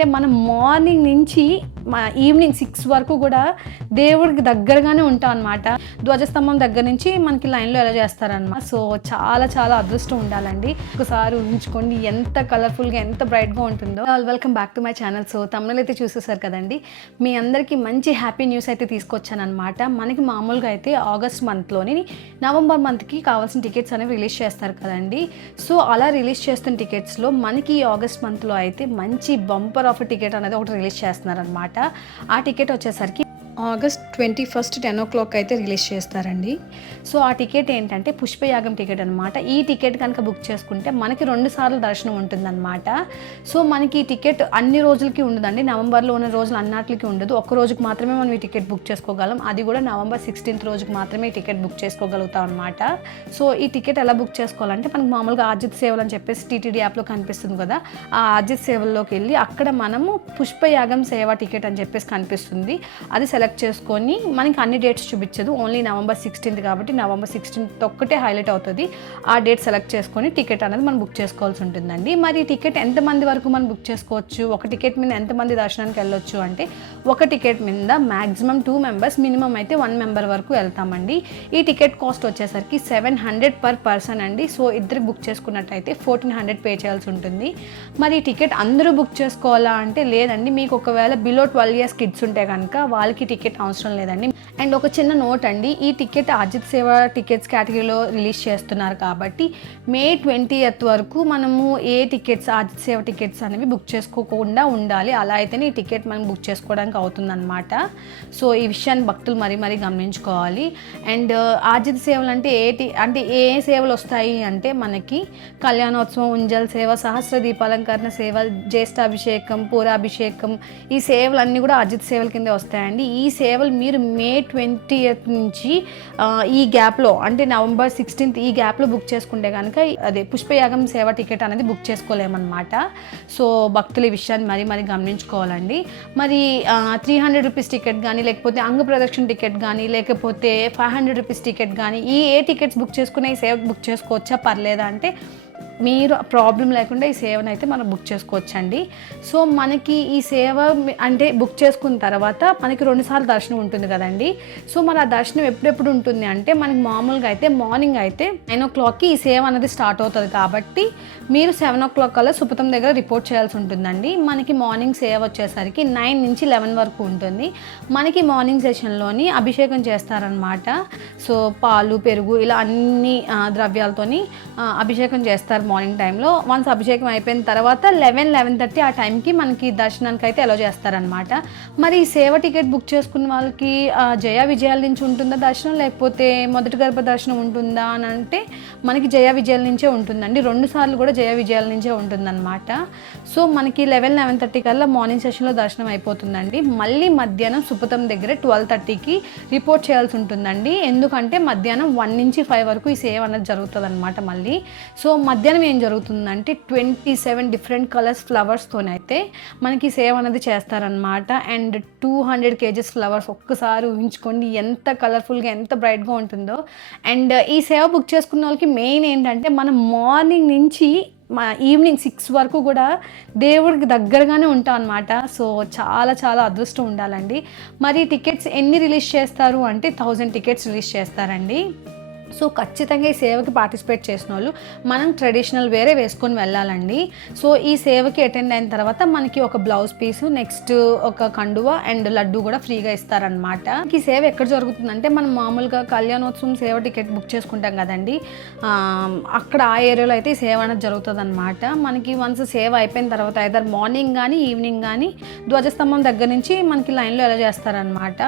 అంటే మనం మార్నింగ్ నుంచి ఈవినింగ్ 6 వరకు కూడా దేవుడికి దగ్గరగానే ఉంటాం అనమాట. ధ్వజస్తంభం దగ్గర నుంచి మనకి లైన్లో ఎలా చేస్తారనమాట. సో చాలా చాలా అదృష్టం ఉండాలండి. ఒకసారి ఊహించుకోండి ఎంత కలర్ఫుల్గా ఎంత బ్రైట్గా ఉంటుందో. Welcome back to my channel. So Tamil అయితే చూసేసారు కదండి. మీ అందరికీ మంచి హ్యాపీ న్యూస్ అయితే తీసుకొచ్చాను అనమాట. మనకి మామూలుగా అయితే ఆగస్ట్ మంత్లోని నవంబర్ మంత్కి కావాల్సిన టికెట్స్ అనేవి రిలీజ్ చేస్తారు కదండి. సో అలా రిలీజ్ చేస్తున్న టికెట్స్లో మనకి ఆగస్ట్ మంత్లో అయితే మంచి బంపర్ ఆఫర్ టికెట్ అనేది ఒకటి రిలీజ్ చేస్తున్నారనమాట. ఆ టికెట్ వచ్చేసరికి ఆగస్ట్ 21 10 o'clock అయితే రిలీజ్ చేస్తారండి. సో ఆ టికెట్ ఏంటంటే పుష్పయాగం టికెట్ అనమాట. ఈ టికెట్ కనుక బుక్ చేసుకుంటే మనకి 2 సార్లు దర్శనం ఉంటుందన్నమాట. సో మనకి ఈ టికెట్ అన్ని రోజులకి ఉండదండి. నవంబర్లో ఉన్న రోజులు అన్నిటికి ఉండదు. ఒక్క రోజుకి మాత్రమే మనం ఈ టికెట్ బుక్ చేసుకోగలం. అది కూడా నవంబర్ 16th రోజుకి మాత్రమే ఈ టికెట్ బుక్ చేసుకోగలుగుతాం అనమాట. సో ఈ టికెట్ ఎలా బుక్ చేసుకోవాలంటే మనకు మామూలుగా ఆర్జిత్ సేవలు అని చెప్పేసి టీటీడీ యాప్లో కనిపిస్తుంది కదా. ఆ ఆర్జిత్ సేవల్లోకి వెళ్ళి అక్కడ మనము పుష్పయాగం సేవ టికెట్ అని చెప్పేసి కనిపిస్తుంది. అది సెలెక్ట్ చేసుకొని మనకి అన్ని డేట్స్ చూపించదు. ఓన్లీ నవంబర్ 16th కాబట్టి నవంబర్ 16th ఒక్కటే హైలైట్ అవుతుంది. ఆ డేట్ సెలెక్ట్ చేసుకొని టికెట్ అనేది మనం బుక్ చేసుకోవాల్సి ఉంటుందండి. మరి ఈ టికెట్ ఎంతమంది వరకు మనం బుక్ చేసుకోవచ్చు, ఒక టికెట్ మీద ఎంతమంది దర్శనానికి వెళ్ళొచ్చు అంటే ఒక టికెట్ మీద మ్యాక్సిమం 2 members, మినిమం అయితే 1 member వరకు వెళ్తామండి. ఈ టికెట్ కాస్ట్ వచ్చేసరికి 700 per person అండి. సో ఇద్దరికి బుక్ చేసుకున్నట్టయితే 1400 పే చేయాల్సి ఉంటుంది. మరి ఈ టికెట్ అందరూ బుక్ చేసుకోవాలా అంటే లేదండి. మీకు ఒకవేళ బిలో 12 years కిడ్స్ ఉంటే కనుక వాళ్ళకి టికెట్ అవసరం లేదండి. అండ్ ఒక చిన్న నోట్ అండి, ఈ టికెట్ అజిత్ సేవ టికెట్స్ కేటగిరీలో రిలీజ్ చేస్తున్నారు కాబట్టి మే 20th వరకు మనము ఏ టికెట్స్ అజిత్ సేవ టికెట్స్ అనేవి బుక్ చేసుకోకుండా ఉండాలి. అలా అయితేనే ఈ టికెట్ మనం బుక్ చేసుకోవడానికి అవుతుందన్నమాట. సో ఈ విషయాన్ని భక్తులు మరీ గమనించుకోవాలి. అండ్ అజిత్ సేవలు అంటే ఏ సేవలు వస్తాయి అంటే మనకి కళ్యాణోత్సవం, ఉంజల్ సేవ, సహస్ర దీపాలంకరణ సేవ, జ్యేష్ఠాభిషేకం, పూరాభిషేకం, ఈ సేవలన్నీ కూడా అజిత్ సేవల కింద వస్తాయండి. ఈ సేవలు మీరు మే 20th నుంచి ఈ గ్యాప్లో అంటే నవంబర్ 16th ఈ గ్యాప్లో బుక్ చేసుకుంటే కనుక అదే పుష్పయాగం సేవ టికెట్ అనేది బుక్ చేసుకోలేమన్నమాట. సో భక్తులు ఈ విషయాన్ని మరీ గమనించుకోవాలండి. మరి 300 రూపీస్ టికెట్ కానీ, లేకపోతే అంగ ప్రదక్షిణ టికెట్ కానీ, లేకపోతే 500 రూపీస్ టికెట్ కానీ, ఏ టికెట్స్ బుక్ చేసుకునే ఈ సేవ బుక్ చేసుకోవచ్చా పర్లేదా అంటే మీరు ప్రాబ్లం లేకుండా ఈ సేవను అయితే మనం బుక్ చేసుకోవచ్చండి. సో మనకి ఈ సేవ అంటే బుక్ చేసుకున్న తర్వాత మనకి 2 సార్లు దర్శనం ఉంటుంది కదండి. సో మరి ఆ దర్శనం ఎప్పుడెప్పుడు ఉంటుంది అంటే మనకి మామూలుగా అయితే మార్నింగ్ అయితే 9 o'clockకి ఈ సేవ అనేది స్టార్ట్ అవుతుంది కాబట్టి మీరు 7 o'clock కల్లా సుపథం దగ్గర రిపోర్ట్ చేయాల్సి ఉంటుందండి. మనకి మార్నింగ్ సేవ వచ్చేసరికి 9 నుంచి 11 వరకు ఉంటుంది. మనకి మార్నింగ్ సెషన్లోని అభిషేకం చేస్తారనమాట. సో పాలు, పెరుగు ఇలా అన్ని ద్రవ్యాలతోని అభిషేకం చేస్తారు మార్నింగ్ టైంలో. వన్స్ అభిషేకం అయిపోయిన తర్వాత 11-11:30 ఆ టైంకి మనకి దర్శనానికి అయితే అలో చేస్తారనమాట. మరి ఈ సేవ టికెట్ బుక్ చేసుకున్న వాళ్ళకి జయ విజయాల నుంచి ఉంటుందా దర్శనం, లేకపోతే మొదటి గర్భ దర్శనం ఉంటుందా అని అంటే మనకి జయ విజయాల నుంచే ఉంటుందండి. 2 సార్లు కూడా జయ విజయాల నుంచే ఉంటుందన్నమాట. సో మనకి 11-11:30 కల్లా మార్నింగ్ సెషన్లో దర్శనం అయిపోతుందండి. మళ్ళీ మధ్యాహ్నం సుపథం దగ్గర 12:30కి రిపోర్ట్ చేయాల్సి ఉంటుందండి. ఎందుకంటే మధ్యాహ్నం 1 నుంచి 5 వరకు ఈ సేవ అనేది జరుగుతుంది అనమాట. మళ్ళీ సో మధ్యాహ్నం ఏం జరుగుతుందంటే 27 డిఫరెంట్ కలర్స్ ఫ్లవర్స్తోనైతే మనకి సేవ అనేది చేస్తారనమాట. అండ్ 200 kgs ఫ్లవర్స్ ఒక్కసారి ఊహించుకోండి ఎంత కలర్ఫుల్గా ఎంత బ్రైట్గా ఉంటుందో. అండ్ ఈ సేవ బుక్ చేసుకున్న వాళ్ళకి మెయిన్ ఏంటంటే మనం మార్నింగ్ నుంచి ఈవినింగ్ 6 వరకు కూడా దేవుడికి దగ్గరగానే ఉంటాం అనమాట. సో చాలా చాలా అదృష్టం ఉండాలండి. మరి టికెట్స్ ఎన్ని రిలీజ్ చేస్తారు అంటే 1000 టికెట్స్ రిలీజ్ చేస్తారండి. సో ఖచ్చితంగా ఈ సేవకి పార్టిసిపేట్ చేసిన వాళ్ళు మనం ట్రెడిషనల్ వేరే వేసుకొని వెళ్ళాలండి. సో ఈ సేవకి అటెండ్ అయిన తర్వాత మనకి ఒక బ్లౌజ్ పీసు, నెక్స్ట్ ఒక కండువ అండ్ లడ్డు కూడా ఫ్రీగా ఇస్తారనమాట. ఈ సేవ ఎక్కడ జరుగుతుందంటే మనం మామూలుగా కళ్యాణోత్సవం సేవ టికెట్ బుక్ చేసుకుంటాం కదండి, అక్కడ ఆ ఏరియాలో అయితే ఈ సేవ అనేది జరుగుతుంది అనమాట. మనకి వన్స్ సేవ అయిపోయిన తర్వాత ఐదర్ మార్నింగ్ కానీ ఈవినింగ్ కానీ ధ్వజస్తంభం దగ్గర నుంచి మనకి లైన్లో ఎలా చేస్తారనమాట.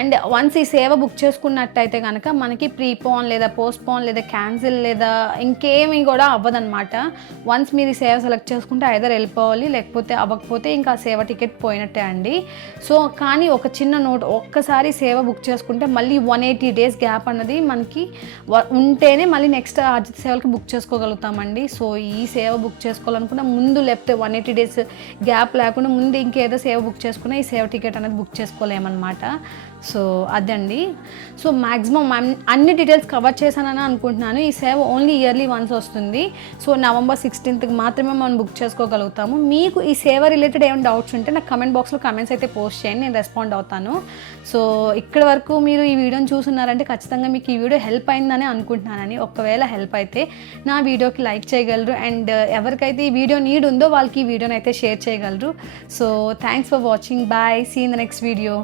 అండ్ వన్స్ ఈ సేవ బుక్ చేసుకున్నట్టయితే కనుక మనకి ప్రీపోన్ లేదా పోస్ట్పోన్ లేదా క్యాన్సిల్ లేదా ఇంకేమీ కూడా అవ్వదన్నమాట. వన్స్ మీరు ఈ సేవ సెలెక్ట్ చేసుకుంటే ఐదర్ వెళ్ళిపోవాలి, లేకపోతే అవ్వకపోతే ఇంకా సేవ టికెట్ పోయినట్టే అండి. సో కానీ ఒక చిన్న నోట్, ఒక్కసారి సేవ బుక్ చేసుకుంటే మళ్ళీ 180 days గ్యాప్ అన్నది మనకి ఉంటేనే మళ్ళీ నెక్స్ట్ అజిత్ సేవలకి బుక్ చేసుకోగలుగుతామండి. సో ఈ సేవ బుక్ చేసుకోవాలనుకున్న ముందు, లేకపోతే 180 days గ్యాప్ లేకుండా ముందు ఇంకేదో సేవ బుక్ చేసుకున్నా ఈ సేవ టికెట్ అనేది బుక్ చేసుకోలేమన్నమాట. సో అదండి. సో మ్యాక్సిమం అన్ని డీటెయిల్స్ కవర్ చేశానని అనుకుంటున్నాను. ఈ సేవ ఓన్లీ ఇయర్లీ వన్స్ వస్తుంది. సో నవంబర్ 16కి మాత్రమే మనం బుక్ చేసుకోగలుగుతాము. మీకు ఈ సేవ రిలేటెడ్ ఏమైనా డౌట్స్ ఉంటే నాకు కమెంట్ బాక్స్లో కమెంట్స్ అయితే పోస్ట్ చేయండి, నేను రెస్పాండ్ అవుతాను. సో ఇక్కడ వరకు మీరు ఈ వీడియోని చూస్తున్నారంటే ఖచ్చితంగా మీకు ఈ వీడియో హెల్ప్ అయిందని అనుకుంటున్నానని. ఒకవేళ హెల్ప్ అయితే నా వీడియోకి లైక్ చేయగలరు, అండ్ ఎవరికైతే ఈ వీడియో నీడ్ ఉందో వాళ్ళకి ఈ వీడియోని అయితే షేర్ చేయగలరు. So thanks for watching. Bye, see in the next video.